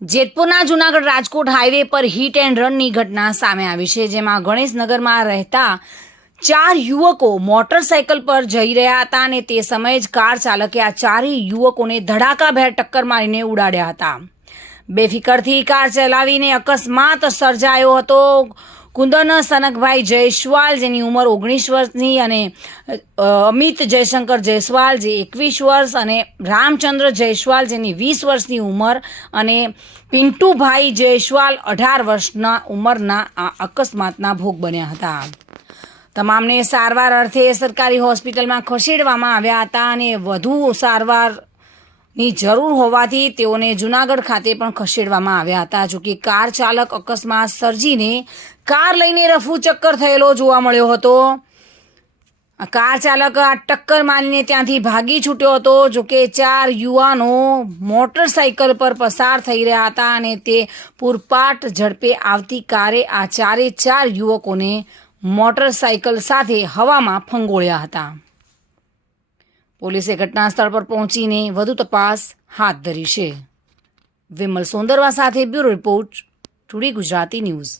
જેતપુરના Junagadh Rajkot highway પર hit and રનની ઘટના સામે આવી છે, જેમાં ગણેશનગરમાં રહેતા 4 યુવકો મોટરસાઇકલ પર જઈ રહ્યા હતા અને તે સમયે જ કાર ચાલકે આ 4 યુવકોને ધડાકાભેર ટક્કર મારીને ઉડાડ્યા હતા. બેફિકરથી કાર ચલાવીને અકસ્માત સર્જાયો હતો. કુંદન સનકભાઈ જયસ્વાલ, જેની ઉંમર 19 વર્ષની, અને અમિત જયશંકર જયસ્વાલ, જે 21 વર્ષ, અને રામચંદ્ર જયસ્વાલ, જેની 20 વર્ષની ઉંમર, અને પિન્ટુભાઈ જયસ્વાલ 18 વર્ષના ઉંમરના આ અકસ્માતના ભોગ બન્યા હતા. તમામને સારવાર અર્થે સરકારી હોસ્પિટલમાં ખસેડવામાં આવ્યા હતા અને વધુ સારવારની જરૂર હોવાથી તેઓને જૂનાગઢ ખાતે પણ ખસેડવામાં આવ્યા હતા. જોકે કાર ચાલક અકસ્માત સર્જીને કાર લઈને રફુ ચક્કર થયેલો જોવા મળ્યો હતો. કાર ચાલક આ ટક્કર મારીને ત્યાંથી ભાગી છૂટ્યો હતો. જોકે 4 યુવાનો મોટરસાઇકલ પર પસાર થઈ રહ્યા હતા અને તે પૂરપાટ ઝડપે આવતી કારે આ 4 યુવકોને મોટરસાઇકલ સાથે હવામાં ફંગોળ્યા હતા. પોલીસે ઘટના સ્થળ પર પહોંચીને વધુ તપાસ હાથ ધરી છે. વિમલ સોંદરવા સાથે bureau report, today Gujarati news.